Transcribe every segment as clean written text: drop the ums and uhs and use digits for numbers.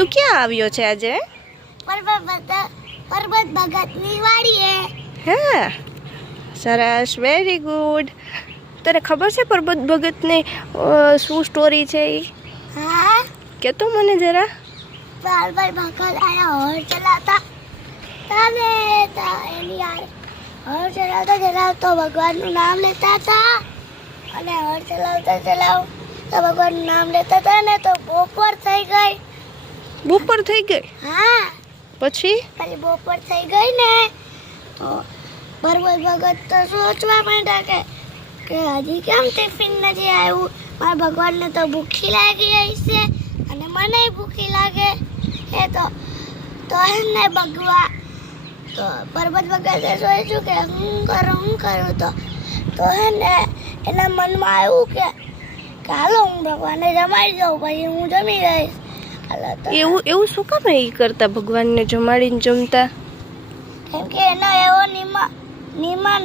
તું ક્યાં આવ્યો છે આજે? પરબત ભગતની વાડીએ. હા, સરસ, વેરી ગુડ. તને ખબર છે પરબત ભગતની શું સ્ટોરી છે એ? હા, કે તો મને જરા. પરબત ભગત આયા હોર ચલાતા તાને એની યાર હોર ચલાવતા ભગવાનનું નામ લેતા હતા અને હોર ચલાવતા ભગવાનનું નામ લેતા હતા ને તો બપોર થઈ ગઈ. બપોર થઈ ગઈ? હા. પછી બપોર થઈ ગઈ ને તો પરબત ભગત તો સોચવા માંડ્યા કે હજી કેમ ટિફિન નથી આવ્યું. મારા ભગવાનને તો ભૂખી લાગી હશે અને મને ભૂખી લાગે એ તો એને ભગવા તો પરબત ભગતે સોચ્યું કે હું કરું તો એને એના મનમાં આવ્યું કે હાલો હું ભગવાનને જમાડી દઉં પછી હું જમી લઈશ. એવું શું કામ એ કરતા ભગવાનને જમાડીને જમતા? કેમ કે એનો એવો નિયમ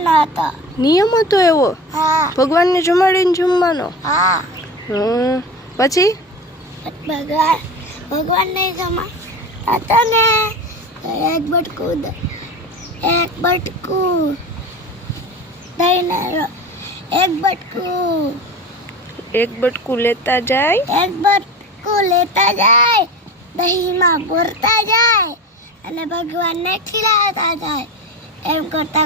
હતો. નિયમ હતો એવો? હા. ભગવાનને જમાડીને જમવાનો? હા. પછી ભગવાનને જમાડતા હતા ને એક બટકું દઈને એક બટકું લેતા જાય દહીંમાં ભરતા જાય અને ભગવાનને ખીલાવતા જાય. એમ કરતા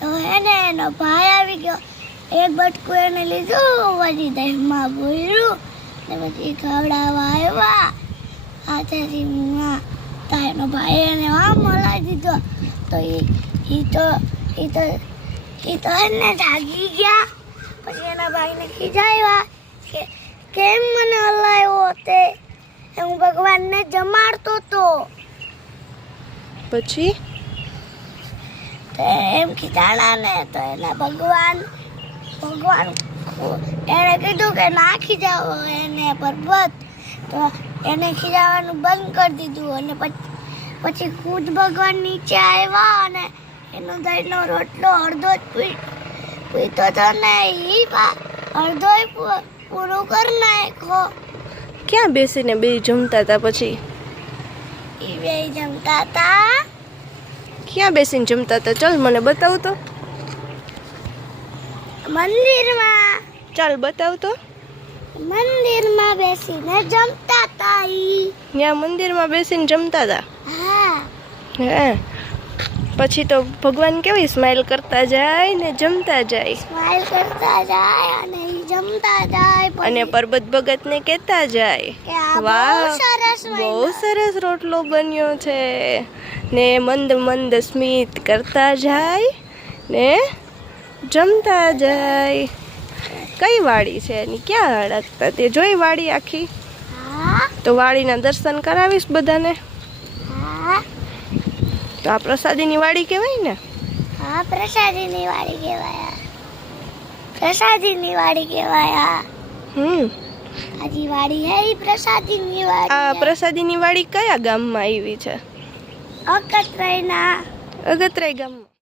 તો એનો ભાઈ આવી ગયો. એક બટકું એને લીધું, પછી દહીંમાં ભર્યું ને પછી ખવડાવવા આવ્યા હાથેથી મોંમાં. તો એનો ભાઈ એને આમ હલાવી દીધો તો એ તો એને જાગી ગયા. પછી એના ભાઈને ખીજાવ્યા કે કેમ મને હલાવ્યો તે હું ભગવાનને જમાડતો તો. પછી એમ ખીજાણા ને તો એના ભગવાન એને કીધું કે નાખી જાઓ એને પરબત. તો એને ખીજાવાનું બંધ કરી દીધું અને પછી ખુદ ભગવાન નીચે આવ્યા અને એનો દહીંનો રોટલો અડધો જ પીતો હતો ને અડધો પૂરો કરી નાખ્યો. ક્યાં બેસીને બે જમતા હતા? પછી એ બે જમતા હતા. ક્યાં બેસીને જમતા હતા? ચાલ મને બતાવ તો. મંદિરમાં. ચાલ બતાવ તો. મંદિરમાં બેસીને જમતા હતા. ત્યાં મંદિરમાં બેસીને જમતા હતા? હા. હા. પછી તો ભગવાન કેવી સ્માઈલ કરતા જાય ને જમતા જાય. સ્માઈલ કરતા જાય અને જમતા જાય અને પરબત ભગતને કહેતા જાય વાહ, બહુ સરસ રોટલો બન્યો છે ને મંદ મંદ સ્મિત કરતા જાય ને જમતા જાય. કઈ વાડી છે એની? ક્યાં અડકતા તે જોઈ વાડી આખી? હા. તો વાડીના દર્શન કરાવીશ બધાને. હા. તો આ પ્રસાદીની વાડી કહેવાય ને? હા, પ્રસાદીની વાડી કહેવાય. આજી વાડી હે પ્રસાદીની વાડી. આ પ્રસાદીની વાડી કયા ગામમાં આવી છે? અગત્રાઈ ગામમાં.